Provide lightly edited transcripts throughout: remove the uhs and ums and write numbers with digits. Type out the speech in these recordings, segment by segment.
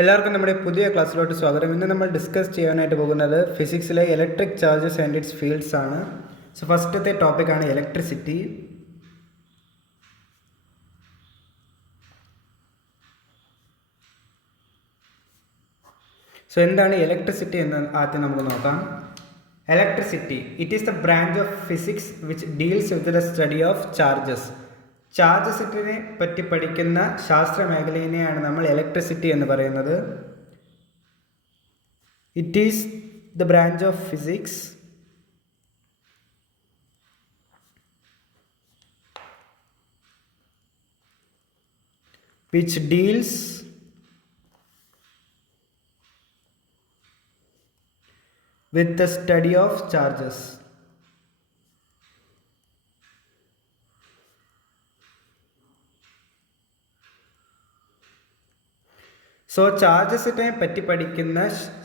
എല്ലാവർക്കും നമ്മുടെ പുതിയ ക്ലാസ്സിലോട്ട് സ്വാഗതം. ഇന്ന് നമ്മൾ ഡിസ്കസ് ചെയ്യാനായിട്ട് പോകുന്നത് ഫിസിക്സിലെ electric charges and its fields ആണ്. സോ ഫസ്റ്റത്തെ ടോപ്പിക്കാണ് ഇലക്ട്രിസിറ്റി. സോ എന്താണ് ഇലക്ട്രിസിറ്റി എന്ന് ആദ്യം നമുക്ക് നോക്കാം. Electricity, it is the branch of physics which deals with the study of charges. ചാർജസിനെ പറ്റി പഠിക്കുന്ന ശാസ്ത്ര മേഖലയിനെയാണ് നമ്മൾ ഇലക്ട്രിസിറ്റി എന്ന് പറയുന്നത്. It is the branch of physics which deals with the study of charges. So ചാർജസിനെ പറ്റി പഠിക്കുന്ന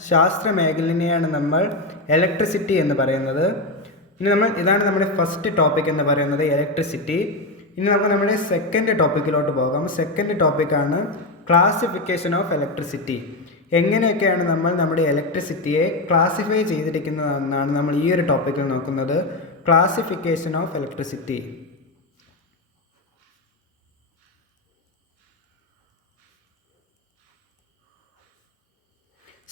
ശാസ്ത്ര മേഖലനെയാണ് നമ്മൾ ഇലക്ട്രിസിറ്റി എന്ന് പറയുന്നത്. ഇതാണ് നമ്മുടെ ഫസ്റ്റ് ടോപ്പിക് എന്ന് പറയുന്നത്, ഇലക്ട്രിസിറ്റി. ഇനി നമുക്ക് നമ്മുടെ സെക്കൻഡ് ടോപ്പിക്കിലോട്ട് പോകാം. സെക്കൻഡ് ടോപ്പിക്കാണ് ക്ലാസിഫിക്കേഷൻ ഓഫ് ഇലക്ട്രിസിറ്റി. എങ്ങനെയൊക്കെയാണ് നമ്മൾ നമ്മുടെ ഇലക്ട്രിസിറ്റിയെ ക്ലാസിഫൈ ചെയ്തിരിക്കുന്നതെന്നാണ് നമ്മൾ ഈ ഒരു ടോപ്പിക്കിൽ നോക്കുന്നത്. Classification of electricity.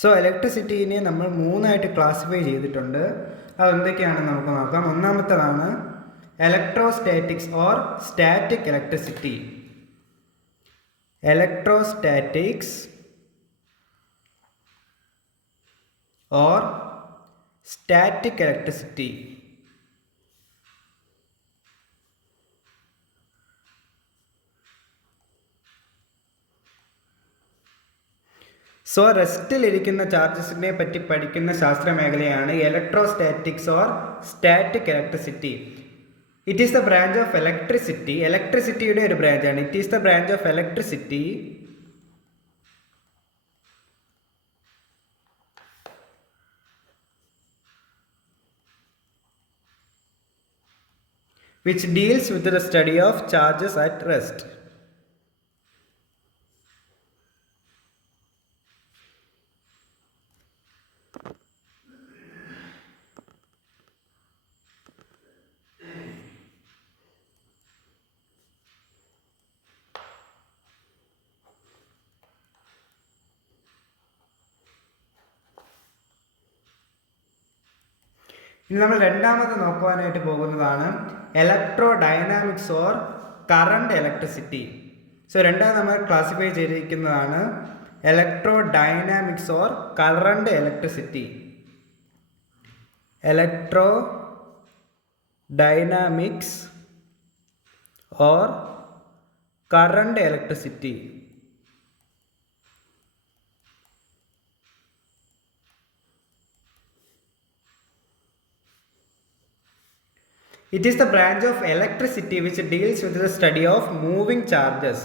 സോ ഇലക്ട്രിസിറ്റീനെ നമ്മൾ മൂന്നായിട്ട് ക്ലാസിഫൈ ചെയ്തിട്ടുണ്ട്. അതെന്തൊക്കെയാണെന്ന് നമുക്ക് നോക്കാം. ഒന്നാമത്തേതാണ് electrostatics or static electricity. Electrostatics or static electricity. So റെസ്റ്റിലിരിക്കുന്ന ചാർജസിനെ പറ്റി പഠിക്കുന്ന ശാസ്ത്ര മേഖലയാണ് electrostatics or static electricity. It is the branch of electricity. ഇലക്ട്രിസിറ്റിയുടെ ഒരു ബ്രാഞ്ചാണ്. It is the branch of electricity which deals with the study of charges at rest. ഇനി നമ്മൾ രണ്ടാമത് നോക്കുവാനായിട്ട് പോകുന്നതാണ് electrodynamics or current electricity. So രണ്ടാമത് നമ്മൾ ക്ലാസിഫൈ ചെയ്തിരിക്കുന്നതാണ് electrodynamics or current electricity. Electrodynamics or current electricity. It is the branch of electricity which deals with the study of moving charges.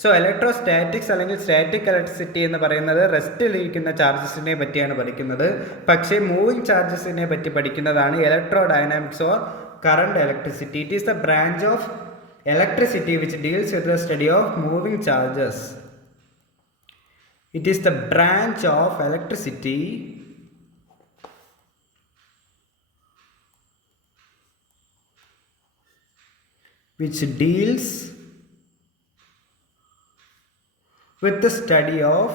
So electrostatics അല്ലെങ്കിൽ static electricity എന്ന് പറയുന്നത് റെസ്റ്റിലിരിക്കുന്ന ചാർജസിനെ പറ്റിയാണ് പഠിക്കുന്നത്. പക്ഷേ moving ചാർജസിനെ പറ്റി പഠിക്കുന്നതാണ് electrodynamics or current electricity. It is the branch of electricity which deals with the study of moving charges. It is the branch of electricity which deals with the study of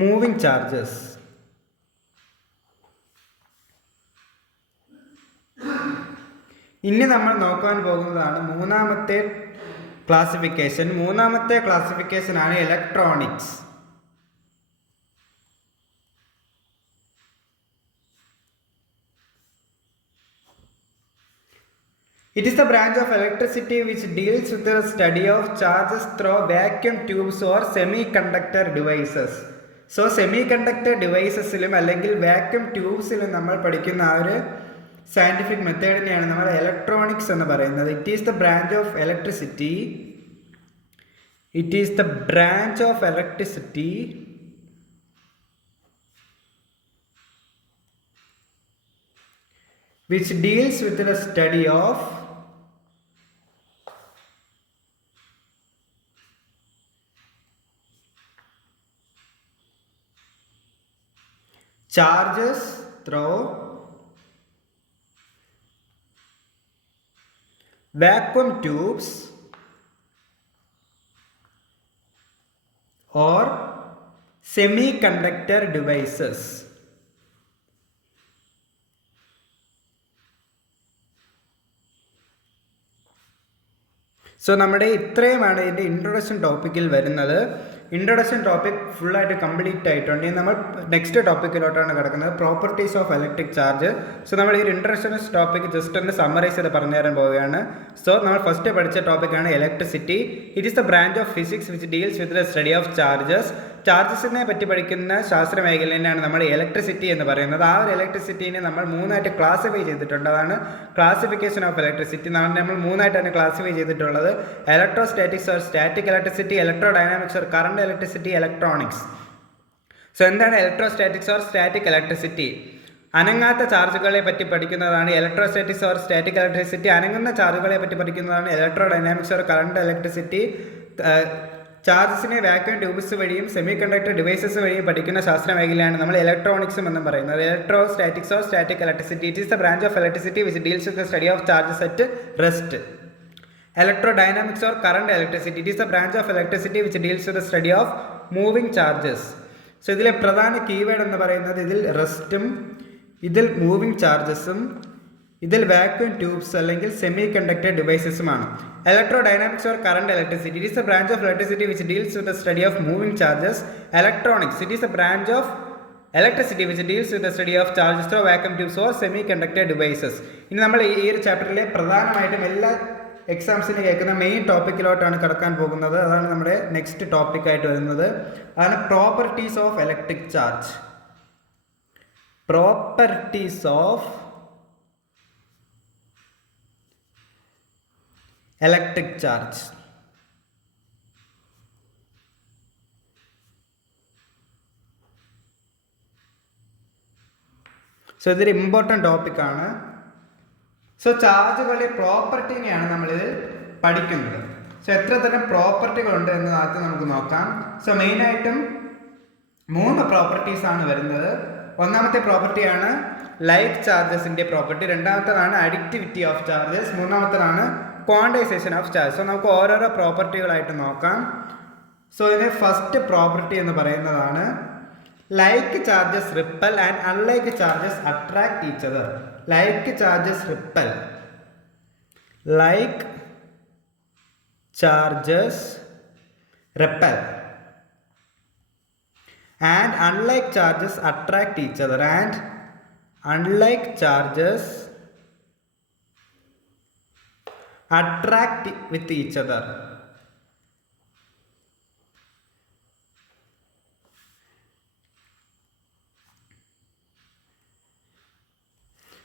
moving charges. ഇനി നമ്മൾ നോക്കാൻ പോകുന്നതാണ് മൂന്നാമത്തെ classification. മൂന്നാമത്തെ classification ആണ് electronics. It is the branch of electricity which deals with the study of charges through vacuum tubes or semiconductor devices. So semiconductor ഡിവൈസസിലും അല്ലെങ്കിൽ vacuum ട്യൂബ്സിലും നമ്മൾ പഠിക്കുന്ന ആ ഒരു സയൻറ്റിഫിക് മെത്തേഡിനെയാണ് നമ്മൾ ഇലക്ട്രോണിക്സ് എന്ന് പറയുന്നത്. It is the branch of electricity. It is the branch of electricity which deals with the study of charges through vacuum tubes or semiconductor devices. So നമ്മുടെ ഇത്രയുമാണ് ഇതിൻ്റെ ഇൻട്രൊഡക്ഷൻ ടോപ്പിക്കിൽ വരുന്നത്. ഇൻട്രൊഡക്ഷൻ ടോപ്പിക് ഫുള്ളായിട്ട് complete ആയിട്ടുണ്ട്. നമ്മൾ നെക്സ്റ്റ് ടോപ്പിക്കിലോട്ടാണ് കിടക്കുന്നത്, properties of electric charge. So നമ്മൾ ഈ ഇൻട്രൊഡക്ഷൻ ടോപ്പിക് ജസ്റ്റ് ഒന്ന് സമ്മറൈസ് ചെയ്ത് പറഞ്ഞു തരാൻ പോവുകയാണ്. സോ നമ്മൾ ഫസ്റ്റ് പഠിച്ച ടോപ്പിക്കാണ് electricity. It is the branch of physics which deals with the study of charges. ചാർജസിനെ പറ്റി പഠിക്കുന്ന ശാസ്ത്ര മേഖലയാണ് നമ്മൾ ഇലക്ട്രിസിറ്റി എന്ന് പറയുന്നത്. ആ ഒരു ഇലക്ട്രിസിറ്റിനെ നമ്മൾ മൂന്നായിട്ട് ക്ലാസിഫൈ ചെയ്തിട്ടുണ്ട്. അതാണ് ക്ലാസിഫിക്കേഷൻ ഓഫ് ഇലക്ട്രിസിറ്റി. നമ്മൾ മൂന്നായിട്ടാണ് ക്ലാസിഫൈ ചെയ്തിട്ടുള്ളത്. Electrostatics or static electricity, electrodynamics or current electricity, electronics. So എന്താണ് ഇലക്ട്രോസ്റ്റാറ്റിക്സ് ഓർ സ്റ്റാറ്റിക് ഇലക്ട്രിസിറ്റി? അനങ്ങാത്ത ചാർജുകളെ പറ്റി പഠിക്കുന്നതാണ് ഇലക്ട്രോസ്റ്റാറ്റിക്സ് ഓർ സ്റ്റാറ്റിക് ഇലക്ട്രിസിറ്റി. അനങ്ങുന്ന ചാർജുകളെ പറ്റി പഠിക്കുന്നതാണ് electrodynamics or current electricity. ചാർജസിനെ വാക്യൂം ട്യൂബ്സ് വഴിയും സെമി കണ്ടക്ടർ ഡിവൈസസ് വഴിയും പഠിക്കുന്ന ശാസ്ത്ര മേഖലയാണ് നമ്മൾ ഇലക്ട്രോണിക്സും എന്ന് പറയുന്നത്. Electrostatics or static electricity, it is the branch of electricity which deals with the study of charges at rest. Electrodynamics or current electricity, it is the branch of electricity which deals with the study of moving charges. So ഇതിലെ പ്രധാന keyword എന്ന് പറയുന്നത് ഇതിൽ റെസ്റ്റും ഇതിൽ moving ചാർജസും ഇതിൽ vacuum tubes അല്ലെങ്കിൽ semiconductor ഡിവൈസസുമാണ്. Electrodynamics or current electricity, it is the branch of electricity which deals with the study of moving charges. Electronics, it is the branch of electricity which deals with the study of charges through vacuum tubes or semiconductor devices. ഇനി നമ്മൾ ഈ ഒരു ചാപ്റ്ററിലെ പ്രധാനമായിട്ടും എല്ലാ എക്സാംസിന് കേൾക്കുന്ന main ടോപ്പിക്കിലോട്ടാണ് കടക്കാൻ പോകുന്നത്. അതാണ് നമ്മുടെ നെക്സ്റ്റ് ടോപ്പിക്കായിട്ട് വരുന്നത്. അതാണ് properties of electric charge. Properties of electric charge. So ഇതൊരു ഇമ്പോർട്ടൻ്റ് ടോപ്പിക്കാണ്. സോ ചാർജുകളുടെ പ്രോപ്പർട്ടിനെയാണ് നമ്മളിത് പഠിക്കുന്നത്. സോ എത്ര തരം പ്രോപ്പർട്ടികളുണ്ട് എന്ന് ആദ്യം നമുക്ക് നോക്കാം. സോ മെയിനായിട്ടും 3 പ്രോപ്പർട്ടീസാണ് വരുന്നത്. ഒന്നാമത്തെ പ്രോപ്പർട്ടിയാണ് ലൈറ്റ് ചാർജസിൻ്റെ പ്രോപ്പർട്ടി, രണ്ടാമത്തേതാണ് അഡിക്റ്റിവിറ്റി ഓഫ് ചാർജസ്, മൂന്നാമത്തേതാണ് ക്വാണ്ടൈസേഷൻ ഓഫ് ചാർജ്. സോ നമുക്ക് ഓരോരോ പ്രോപ്പർട്ടികളായിട്ട് നോക്കാം. സോ ഇതിന് ഫസ്റ്റ് പ്രോപ്പർട്ടി എന്ന് പറയുന്നതാണ് like charges repel and unlike charges attract each other. Like charges repel. Like charges repel and unlike charges attract each other. And unlike charges attract with each other.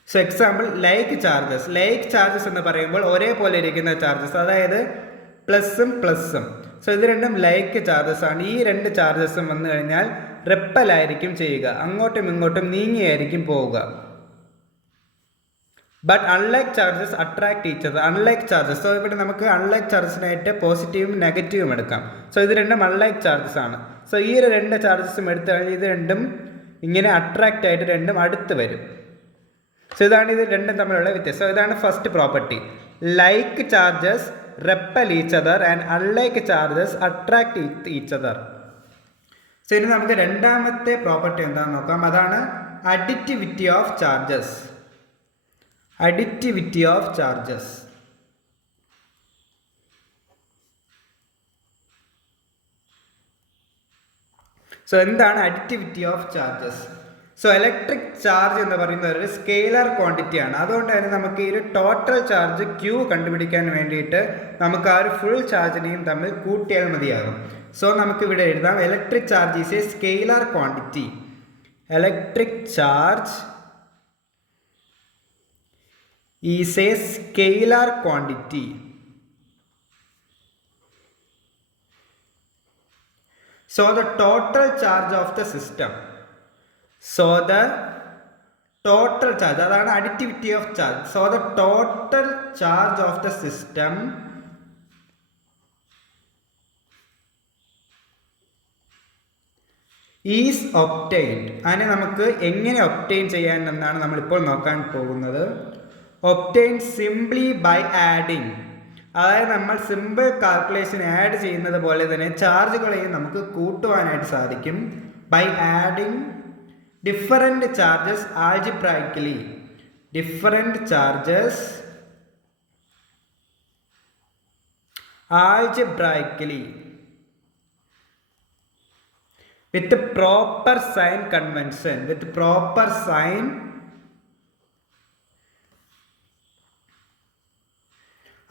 So example like charges എന്ന് പറയുമ്പോൾ ഒരേപോലെ ഇരിക്കുന്ന charges, അതായത് പ്ലസ്സും പ്ലസ്സും. So ഇത് രണ്ടും like charges ആണ്. ഈ 2 ചാർജസും വന്നു കഴിഞ്ഞാൽ റിപ്പലായിരിക്കും ചെയ്യുക, അങ്ങോട്ടും ഇങ്ങോട്ടും നീങ്ങിയായിരിക്കും പോവുക. But unlike charges attract each other. Unlike charges, so ഇവിടെ നമുക്ക് അൺലൈക്ക് ചാർജസിനായിട്ട് പോസിറ്റീവും നെഗറ്റീവും എടുക്കാം. സോ ഇത് രണ്ടും അൺലൈക്ക് ചാർജസ് ആണ്. സോ ഈ 2 ചാർജസും എടുത്തു കഴിഞ്ഞാൽ ഇത് രണ്ടും ഇങ്ങനെ അട്രാക്റ്റ് ആയിട്ട് രണ്ടും അടുത്ത് വരും. സോ ഇതാണ് ഇത് രണ്ടും തമ്മിലുള്ള വ്യത്യാസം. സോ ഇതാണ് first property. Like charges repel each other and unlike charges attract each other. So ഇനി നമുക്ക് രണ്ടാമത്തെ പ്രോപ്പർട്ടി എന്താണെന്ന് നോക്കാം. അതാണ് additivity of charges. Additivity of charges. So എന്താണ് additivity of charges? So electric charge എന്ന് പറയുന്നത് ഒരു സ്കെയിലർ ക്വാണ്ടിറ്റിയാണ്. അതുകൊണ്ട് തന്നെ നമുക്ക് ഈ ഒരു ടോട്ടൽ ചാർജ് Q കണ്ടുപിടിക്കാൻ വേണ്ടിയിട്ട് നമുക്ക് ആ ഒരു ഫുൾ ചാർജിനെയും തമ്മിൽ കൂട്ടിയാൽ മതിയാകും. സോ നമുക്ക് ഇവിടെ എഴുതാം electric charge is A scalar quantity. Electric charge is A scalar quantity. So the total charge of the system. So the total charge, അതാണ് additivity of charge. So the total charge of the system is obtained. അതിനെ നമുക്ക് എങ്ങനെ obtain ചെയ്യാൻ എന്നാണ് നമ്മളിപ്പോൾ നോക്കാൻ പോകുന്നത്. Obtain simply by adding. അതായത് നമ്മൾ സിമ്പിൾ കാൽക്കുലേഷൻ ആഡ് ചെയ്യുന്നത് പോലെ തന്നെ ചാർജുകളെയും നമുക്ക് കൂട്ടുവാനായിട്ട് സാധിക്കും. By adding different charges algebraically. Different charges algebraically with proper sign convention, with proper sign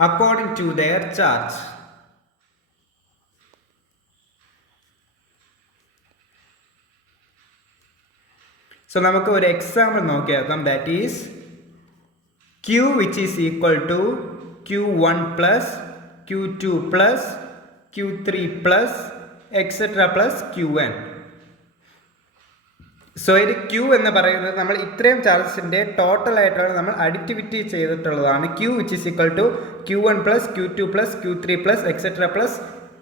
according to their charge. So നമുക്ക് ഒരു എക്സാമ്പിൾ നോക്കിയാക്കാം. That is Q which is equal to Q1 plus Q2 plus Q3 plus etc plus Qn. So ഇത് Q എന്ന് പറയുന്നത് നമ്മൾ ഇത്രയും ചാർജസിൻ്റെ total ആയിട്ടാണ് നമ്മൾ അഡിറ്റിവിറ്റി ചെയ്തിട്ടുള്ളതാണ്. Q which is equal to Q1 plus Q2 plus Q3 plus etc plus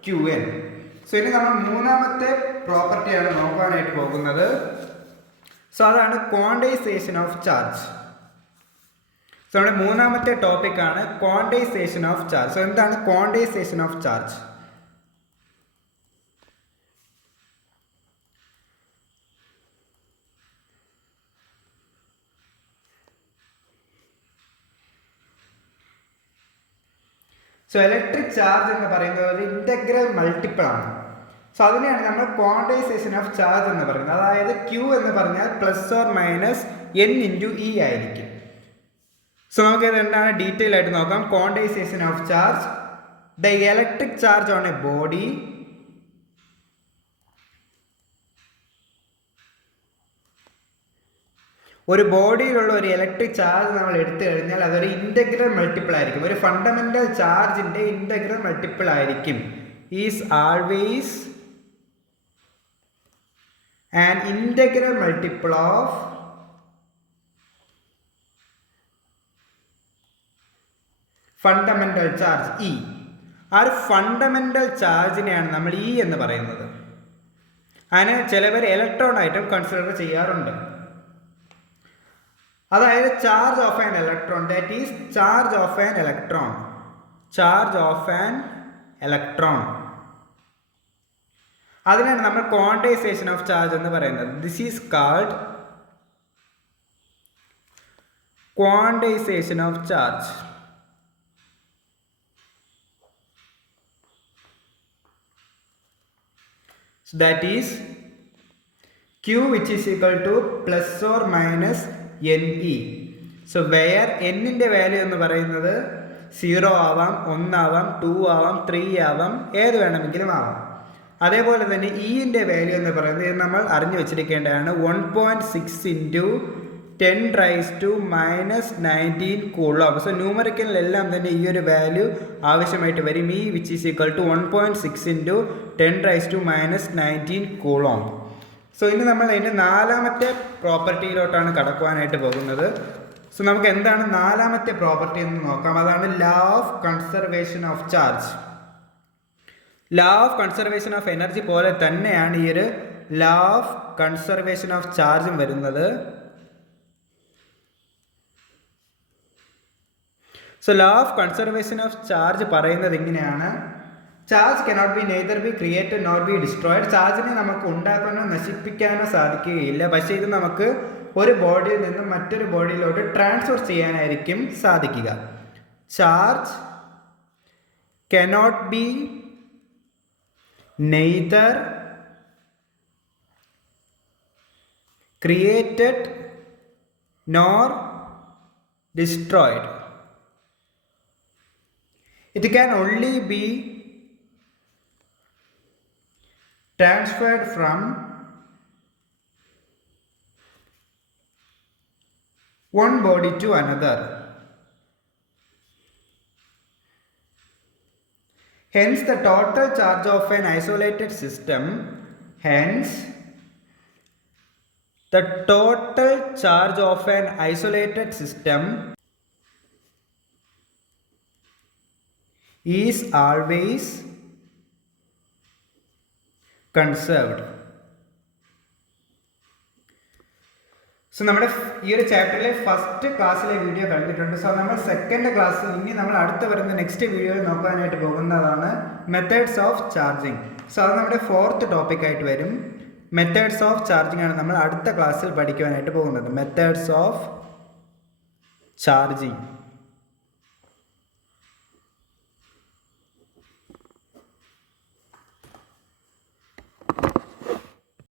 Qn. So ഇനി നമ്മൾ മൂന്നാമത്തെ പ്രോപ്പർട്ടിയാണ് നോക്കാനായിട്ട് പോകുന്നത്. സോ അതാണ് ക്വാണ്ടൈസേഷൻ ഓഫ് ചാർജ്. സോ നമ്മുടെ മൂന്നാമത്തെ ടോപ്പിക്കാണ് ക്വാണ്ടൈസേഷൻ ഓഫ് ചാർജ്. സോ എന്താണ് quantisation of charge? So electric charge എന്ന് പറയുന്നത് ഒരു ഇൻ്റഗ്രൽ മൾട്ടിപ്പിൾ ആണ്. സോ അതിനെയാണ് നമ്മൾ ക്വാണ്ടൈസേഷൻ ഓഫ് ചാർജ് എന്ന് പറയുന്നത്. അതായത് Q എന്ന് പറഞ്ഞാൽ plus or minus N into E ആയിരിക്കും. സോ നമുക്കിത് എന്താണ് ഡീറ്റെയിൽ ആയിട്ട് നോക്കാം. Quantisation of charge. The electric charge on A body ഒരു ബോഡിയിലുള്ള ഒരു ഇലക്ട്രിക് ചാർജ് നമ്മൾ എടുത്തു കഴിഞ്ഞാൽ അതൊരു ഇൻ്റഗ്രൽ മൾട്ടിപ്പിൾ ആയിരിക്കും. ഒരു ഫണ്ടമെൻ്റൽ ചാർജിൻ്റെ ഇൻ്റഗ്രൽ മൾട്ടിപ്പിൾ ആയിരിക്കും. Is always an integral multiple of fundamental charge E. ആ ഒരു ഫണ്ടമെൻ്റൽ ചാർജിനെയാണ് നമ്മൾ ഇ എന്ന് പറയുന്നത്. അതിനെ ചിലവർ ഇലക്ട്രോൺ ആയിട്ടും കൺസിഡർ ചെയ്യാറുണ്ട്. അതായത് charge of an electron, that is charge of an electron. Charge of an electron, അതിനാണ് നമ്മൾ ക്വാണ്ടൈസേഷൻ ഓഫ് ചാർജ് എന്ന് പറയുന്നത്. This is called quantisation of charge. So that is Q which is equal to plus or minus NE. So where N ന്റെ value എന്ന് പറയുന്നത് 0 ആവാം, 1 ആവാം, 2 ആവാം, 3 ആവാം, ഏത് വേണമെങ്കിലും ആവാം. അതേപോലെ തന്നെ ഇൻ്റെ വാല്യൂ എന്ന് പറയുന്നത് നമ്മൾ അറിഞ്ഞു വെച്ചിരിക്കേണ്ടതാണ്. 1.6 ഇൻറ്റു 10⁻⁻⁻19 കൂളോം. സോ ന്യൂമറിക്കലിലെല്ലാം തന്നെ ഈ ഒരു വാല്യൂ ആവശ്യമായിട്ട് വരും. E which is equal to 1.6 into 10⁻⁻19 coulomb. So ഇനി നമ്മൾ അതിൻ്റെ നാലാമത്തെ പ്രോപ്പർട്ടിയിലോട്ടാണ് കടക്കുവാനായിട്ട് പോകുന്നത്. സോ നമുക്ക് എന്താണ് നാലാമത്തെ പ്രോപ്പർട്ടി എന്ന് നോക്കാം. അതാണ് law of conservation of charge. Law of conservation of energy പോലെ തന്നെയാണ് ഈ ഒരു ലോ ഓഫ് കൺസർവേഷൻ ഓഫ് ചാർജും വരുന്നത്. So law of conservation of charge പറയുന്നത് ഇങ്ങനെയാണ്. Charge cannot be neither be created not be destroyed. ചാർജിനെ നമുക്ക് ഉണ്ടാക്കാനോ നശിപ്പിക്കാനോ സാധിക്കുകയില്ല. പക്ഷേ ഇത് നമുക്ക് ഒരു ബോഡിയിൽ നിന്നും മറ്റൊരു ബോഡിയിലോട്ട് ട്രാൻസ്ഫർ ചെയ്യാനായിരിക്കും സാധിക്കുക. Charge cannot be neither created nor destroyed. It can only be transferred from one body to another. Hence the total charge of an isolated system, hence the total charge of an isolated system is always conserved. So നമ്മുടെ ഈ ഒരു ചാപ്റ്ററിലെ first ക്ലാസ്സിലെ video കണ്ടിട്ടുണ്ട്. So നമ്മൾ second class ഇനി നമ്മൾ അടുത്ത വരുന്ന നെക്സ്റ്റ് വീഡിയോയിൽ നോക്കാനായിട്ട് പോകുന്നതാണ് മെത്തേഡ്സ് ഓഫ് ചാർജിങ്. സോ അത് നമ്മുടെ ഫോർത്ത് ടോപ്പിക് ആയിട്ട് വരും. മെത്തേഡ്സ് ഓഫ് ചാർജിങ് ആണ് നമ്മൾ അടുത്ത ക്ലാസ്സിൽ പഠിക്കുവാനായിട്ട് പോകുന്നത്. Methods of charging.